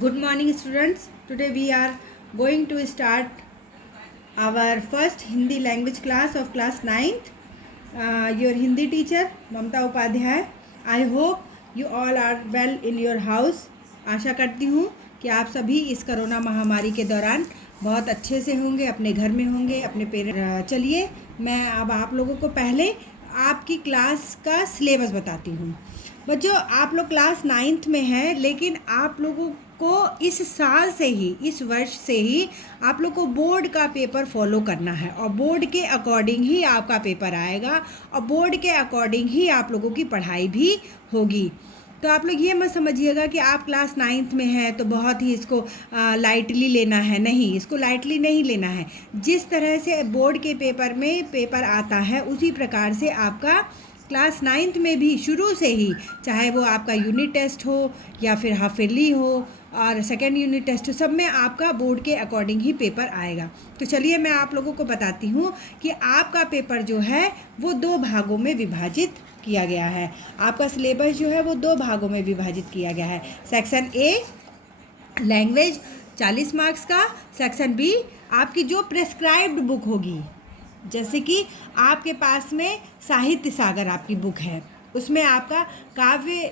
Good morning, students. Today we are going to start our first Hindi language class of class 9th. Your Hindi teacher, Mamta Upadhyay. I hope you all are well in your house. आशा करती हूँ कि आप सभी इस corona महामारी के दौरान बहुत अच्छे से होंगे, अपने घर में होंगे, अपने पेरेंट्स। चलिए मैं अब आप लोगों को पहले आपकी क्लास का सिलेबस बताती हूँ। बच्चों, आप लोग क्लास 9th में हैं, लेकिन आप लोगों को इस साल से ही, इस वर्ष से ही आप लोग को बोर्ड का पेपर फॉलो करना है और बोर्ड के अकॉर्डिंग ही आपका पेपर आएगा और बोर्ड के अकॉर्डिंग ही आप लोगों की पढ़ाई भी होगी। तो आप लोग ये मत समझिएगा कि आप क्लास 9th में हैं तो बहुत ही इसको लाइटली लेना है। नहीं, इसको लाइटली नहीं लेना है। जिस तरह से बोर्ड के पेपर में पेपर आता है उसी प्रकार से आपका क्लास 9th में भी शुरू से ही, चाहे वो आपका यूनिट टेस्ट हो या फिर हाफ ईयरली हो और सेकेंड यूनिट टेस्ट हो, सब में आपका बोर्ड के अकॉर्डिंग ही पेपर आएगा। तो चलिए मैं आप लोगों को बताती हूँ कि आपका पेपर जो है वो 2 भागों में विभाजित किया गया है। आपका सिलेबस जो है वो 2 भागों में विभाजित किया गया है। सेक्शन ए लैंग्वेज 40 मार्क्स का, सेक्शन बी आपकी जो प्रेस्क्राइब्ड बुक होगी, जैसे कि आपके पास में साहित्य सागर आपकी बुक है, उसमें आपका काव्य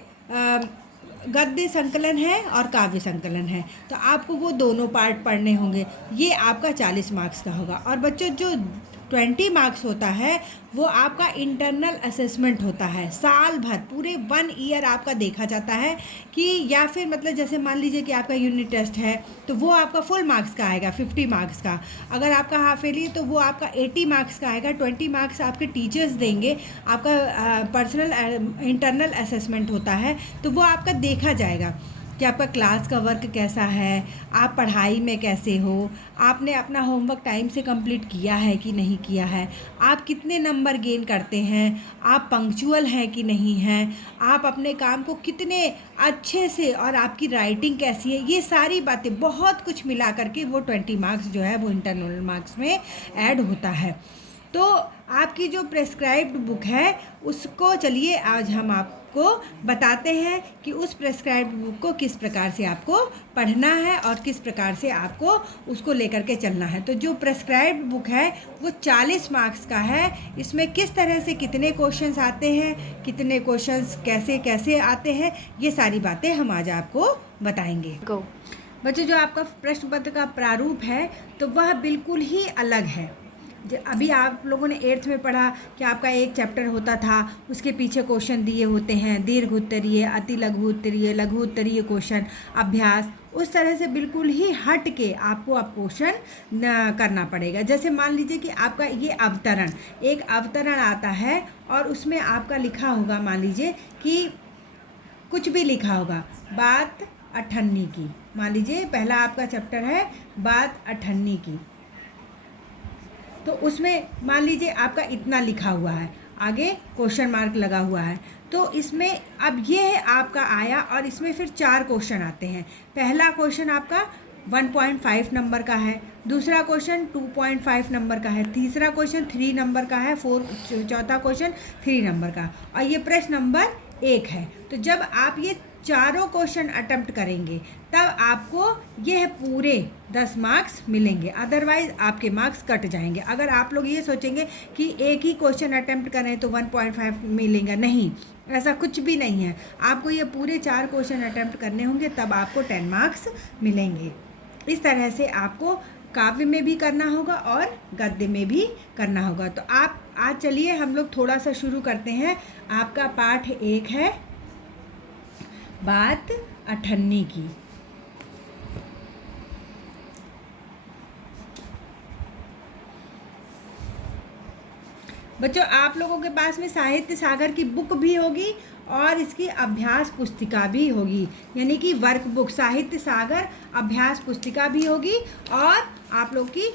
गद्य संकलन है और काव्य संकलन है, तो आपको वो दोनों पार्ट पढ़ने होंगे। ये आपका 40 मार्क्स का होगा। और बच्चों, जो 20 मार्क्स होता है वो आपका इंटरनल असेसमेंट होता है। साल भर पूरे 1 ईयर आपका देखा जाता है कि, या फिर मतलब जैसे मान लीजिए कि आपका यूनिट टेस्ट है तो वो आपका फुल मार्क्स का आएगा 50 मार्क्स का। अगर आपका हाफ ईयरली तो वो आपका 80 मार्क्स का आएगा। 20 मार्क्स आपके टीचर्स देंगे। आपका पर्सनल इंटरनल असेसमेंट होता है, तो वो आपका देखा जाएगा कि आपका क्लास का वर्क कैसा है, आप पढ़ाई में कैसे हो, आपने अपना होमवर्क टाइम से कंप्लीट किया है कि नहीं किया है, आप कितने नंबर गेन करते हैं, आप पंक्चुअल हैं कि नहीं हैं, आप अपने काम को कितने अच्छे से, और आपकी राइटिंग कैसी है। ये सारी बातें बहुत कुछ मिला करके वो 20 मार्क्स जो है वो इंटरनल मार्क्स में ऐड होता है। तो आपकी जो प्रेस्क्राइब्ड बुक है उसको चलिए आज हम आपको बताते हैं कि उस प्रेस्क्राइब्ड बुक को किस प्रकार से आपको पढ़ना है और किस प्रकार से आपको उसको लेकर के चलना है। तो जो प्रेस्क्राइब्ड बुक है वो 40 मार्क्स का है। इसमें किस तरह से कितने क्वेश्चंस आते हैं, कितने क्वेश्चंस कैसे कैसे आते हैं, ये सारी बातें हम आज आपको बताएंगे। बच्चों, जो आपका प्रश्न पत्र का प्रारूप है तो वह बिल्कुल ही अलग है। अभी आप लोगों ने 8th में पढ़ा कि आपका एक चैप्टर होता था, उसके पीछे क्वेश्चन दिए होते हैं, दीर्घ उत्तरीय, अति लघु उत्तरीय, लघु उत्तरीय क्वेश्चन, अभ्यास। उस तरह से बिल्कुल ही हट के आपको अब क्वेश्चन करना पड़ेगा। जैसे मान लीजिए कि आपका ये अवतरण, एक अवतरण आता है और उसमें आपका लिखा होगा, मान लीजिए कि कुछ भी लिखा होगा, बात अठन्नी की। मान लीजिए पहला आपका चैप्टर है बात अठन्नी की, तो उसमें मान लीजिए आपका इतना लिखा हुआ है, आगे क्वेश्चन मार्क लगा हुआ है। तो इसमें अब ये है आपका आया, और इसमें फिर 4 क्वेश्चन आते हैं। पहला क्वेश्चन आपका 1.5 नंबर का है, दूसरा क्वेश्चन 2.5 नंबर का है, तीसरा क्वेश्चन 3 नंबर का है, चौथा क्वेश्चन 3 नंबर का, और ये प्रश्न नंबर 1 है। तो जब आप ये चारों क्वेश्चन अटेम्प्ट करेंगे तब आपको यह पूरे 10 मार्क्स मिलेंगे, अदरवाइज आपके मार्क्स कट जाएंगे। अगर आप लोग ये सोचेंगे कि एक ही क्वेश्चन अटेम्प्ट करें तो 1.5 मिलेंगे, नहीं, ऐसा कुछ भी नहीं है। आपको ये पूरे 4 क्वेश्चन अटेम्प्ट करने होंगे तब आपको 10 मार्क्स मिलेंगे। इस तरह से आपको काव्य में भी करना होगा और गद्य में भी करना होगा। तो आप आज चलिए हम लोग थोड़ा सा शुरू करते हैं। आपका पाठ 1 है बात अठन्नी की। बच्चों, आप लोगों के पास में साहित्य सागर की बुक भी होगी और इसकी अभ्यास पुस्तिका भी होगी, यानी कि वर्क बुक, साहित्य सागर अभ्यास पुस्तिका भी होगी और आप लोग की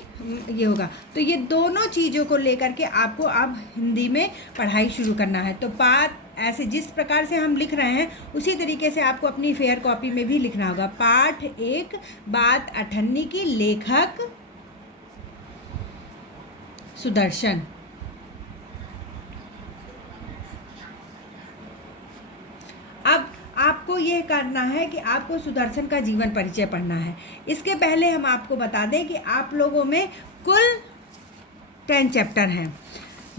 ये होगा। तो ये दोनों चीज़ों को लेकर के आपको अब हिंदी में पढ़ाई शुरू करना है। तो बात ऐसे जिस प्रकार से हम लिख रहे हैं उसी तरीके से आपको अपनी फेयर कॉपी में भी लिखना होगा। पाठ 1 बात अठन्नी की, लेखक सुदर्शन। अब आपको आपको ये करना है कि आपको सुदर्शन का जीवन परिचय पढ़ना है। इसके पहले हम आपको बता दें कि आप लोगों में कुल 10 चैप्टर हैं।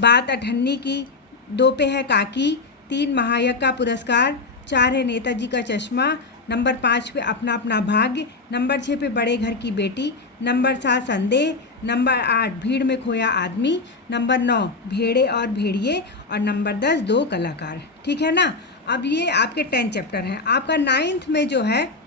बात अठन्नी की, 2 पे है काकी, 3 महायज्ञ का पुरस्कार, 4 है नेताजी का चश्मा, नंबर 5 पे अपना अपना भाग्य, नंबर 6 पे बड़े घर की बेटी, नंबर 7 संदेह, नंबर 8 भीड़ में खोया आदमी, नंबर 9 भेड़े और भेड़िए और नंबर 10 2 कलाकार। ठीक है ना। अब ये आपके 10 चैप्टर हैं। आपका 9th में जो है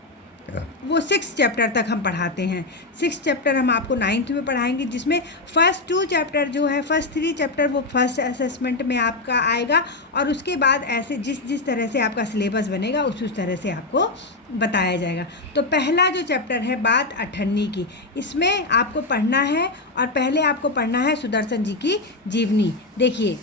वो 6 चैप्टर तक हम पढ़ाते हैं। 6 चैप्टर हम आपको 9th में पढ़ाएंगे, जिसमें फर्स्ट 2 चैप्टर जो है, फर्स्ट 3 चैप्टर वो फर्स्ट असेसमेंट में आपका आएगा और उसके बाद ऐसे जिस तरह से आपका सिलेबस बनेगा उस तरह से आपको बताया जाएगा। तो पहला जो चैप्टर है बात अठन्नी की, इसमें आपको पढ़ना है और पहले आपको पढ़ना है सुदर्शन जी की जीवनी। देखिए,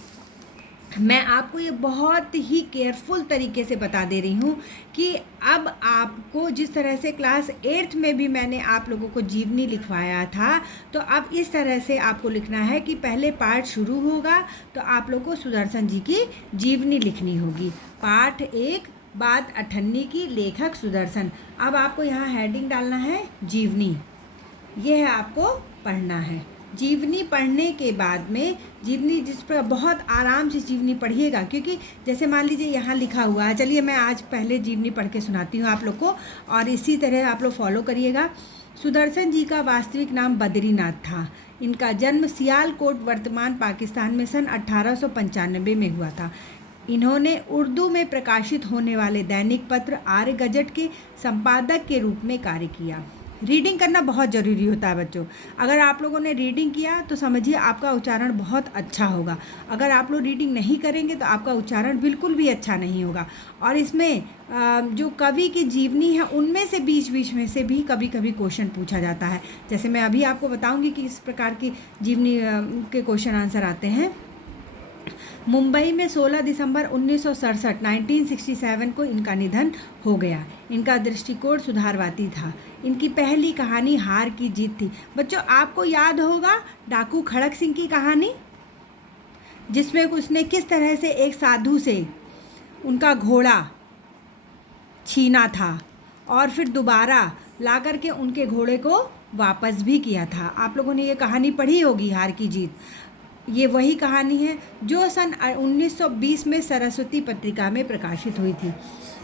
मैं आपको ये बहुत ही केयरफुल तरीके से बता दे रही हूँ कि अब आपको जिस तरह से क्लास 8th में भी मैंने आप लोगों को जीवनी लिखवाया था, तो अब इस तरह से आपको लिखना है कि पहले पार्ट शुरू होगा तो आप लोग को सुदर्शन जी की जीवनी लिखनी होगी। पार्ट 1 बात अठन्नी की, लेखक सुदर्शन। अब आपको यहाँ हेडिंग डालना है जीवनी, ये है आपको पढ़ना है। जीवनी पढ़ने के बाद में, जीवनी जिस पर बहुत आराम से जीवनी पढ़िएगा, क्योंकि जैसे मान लीजिए यहाँ लिखा हुआ है। चलिए मैं आज पहले जीवनी पढ़ के सुनाती हूँ आप लोग को और इसी तरह आप लोग फॉलो करिएगा। सुदर्शन जी का वास्तविक नाम बद्रीनाथ था। इनका जन्म सियालकोट वर्तमान पाकिस्तान में सन 1895 में हुआ था। इन्होंने उर्दू में प्रकाशित होने वाले दैनिक पत्र आर्य गजट के संपादक के रूप में कार्य किया। रीडिंग करना बहुत ज़रूरी होता है बच्चों। अगर आप लोगों ने रीडिंग किया तो समझिए आपका उच्चारण बहुत अच्छा होगा। अगर आप लोग रीडिंग नहीं करेंगे तो आपका उच्चारण बिल्कुल भी अच्छा नहीं होगा। और इसमें जो कवि की जीवनी है उनमें से बीच में से भी कभी कभी क्वेश्चन पूछा जाता है। जैसे मैं अभी आपको बताऊंगी कि इस प्रकार की जीवनी के क्वेश्चन आंसर आते हैं। मुंबई में 16 दिसंबर 1967 को इनका निधन हो गया। इनका दृष्टिकोण सुधारवादी था। इनकी पहली कहानी हार की जीत थी। बच्चों, आपको याद होगा डाकू खड़क सिंह की कहानी, जिसमें उसने किस तरह से एक साधु से उनका घोड़ा छीना था और फिर दोबारा ला करके उनके घोड़े को वापस भी किया था। आप लोगों ने ये कहानी पढ़ी होगी, हार की जीत। ये वही कहानी है जो सन 1920 में सरस्वती पत्रिका में प्रकाशित हुई थी।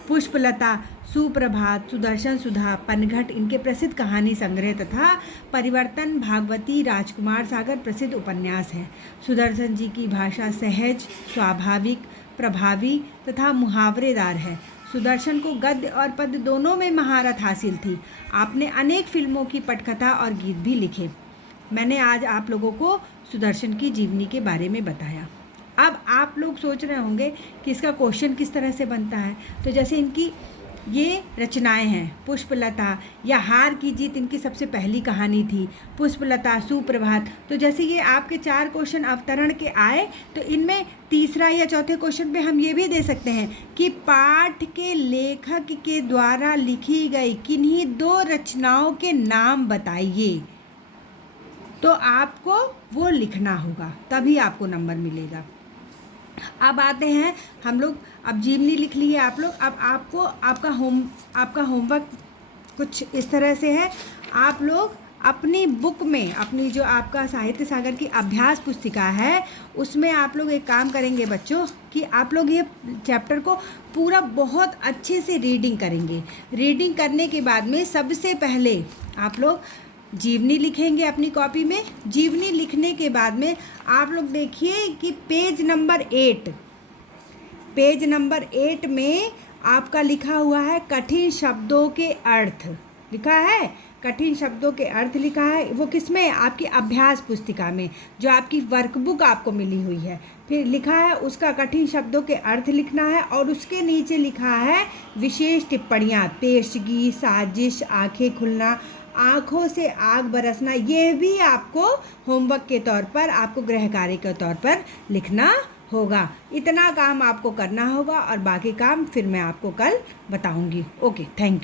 पुष्पलता, सुप्रभात, सुदर्शन सुधा, पनघट इनके प्रसिद्ध कहानी संग्रह तथा परिवर्तन, भागवती, राजकुमार सागर प्रसिद्ध उपन्यास हैं। सुदर्शन जी की भाषा सहज, स्वाभाविक, प्रभावी तथा मुहावरेदार है। सुदर्शन को गद्य और पद्य दोनों में महारत हासिल थी। आपने अनेक फिल्मों की पटकथा और गीत भी लिखे। मैंने आज आप लोगों को सुदर्शन की जीवनी के बारे में बताया। अब आप लोग सोच रहे होंगे कि इसका क्वेश्चन किस तरह से बनता है। तो जैसे इनकी ये रचनाएं हैं, पुष्पलता या हार की जीत इनकी सबसे पहली कहानी थी। पुष्पलता, सुप्रभात, तो जैसे ये आपके 4 क्वेश्चन अवतरण के आए, तो इनमें तीसरा या चौथे क्वेश्चन पे हम ये भी दे सकते हैं कि पाठ के लेखक के द्वारा लिखी गई किन्हीं 2 रचनाओं के नाम बताइए। तो आपको वो लिखना होगा, तभी आपको नंबर मिलेगा। अब आते हैं हम लोग, अब जीवनी लिख ली है आप लोग। अब आपको आपका होमवर्क कुछ इस तरह से है। आप लोग अपनी बुक में, अपनी जो आपका साहित्य सागर की अभ्यास पुस्तिका है, उसमें आप लोग एक काम करेंगे बच्चों कि आप लोग ये चैप्टर को पूरा बहुत अच्छे से रीडिंग करेंगे। रीडिंग करने के बाद में सबसे पहले आप लोग जीवनी लिखेंगे अपनी कॉपी में। जीवनी लिखने के बाद में आप लोग देखिए कि पेज नंबर 8 में आपका लिखा हुआ है कठिन शब्दों के अर्थ। लिखा है कठिन शब्दों के अर्थ, लिखा है वो किसमें? आपकी अभ्यास पुस्तिका में, जो आपकी वर्कबुक आपको मिली हुई है। फिर लिखा है उसका कठिन शब्दों के अर्थ लिखना है और उसके नीचे लिखा है विशेष टिप्पणियाँ, पेशगी, साजिश, आंखें खुलना, आँखों से आग बरसना। ये भी आपको होमवर्क के तौर पर, आपको गृह कार्य के तौर पर लिखना होगा। इतना काम आपको करना होगा और बाकी काम फिर मैं आपको कल बताऊंगी। Okay, thank you.